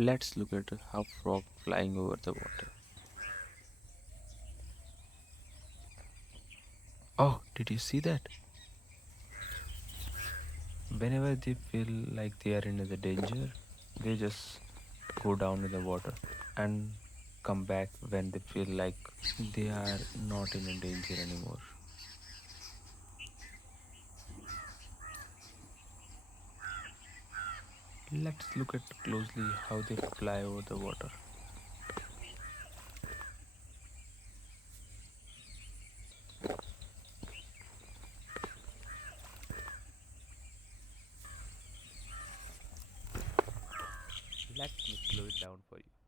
Let's look at how frog flying over the water. Oh, did you see that? Whenever they feel like they are in the danger, they just go down in the water and come back when they feel like they are not in a danger anymore. Let's look at closely how they fly over the water. Let me slow it down for you.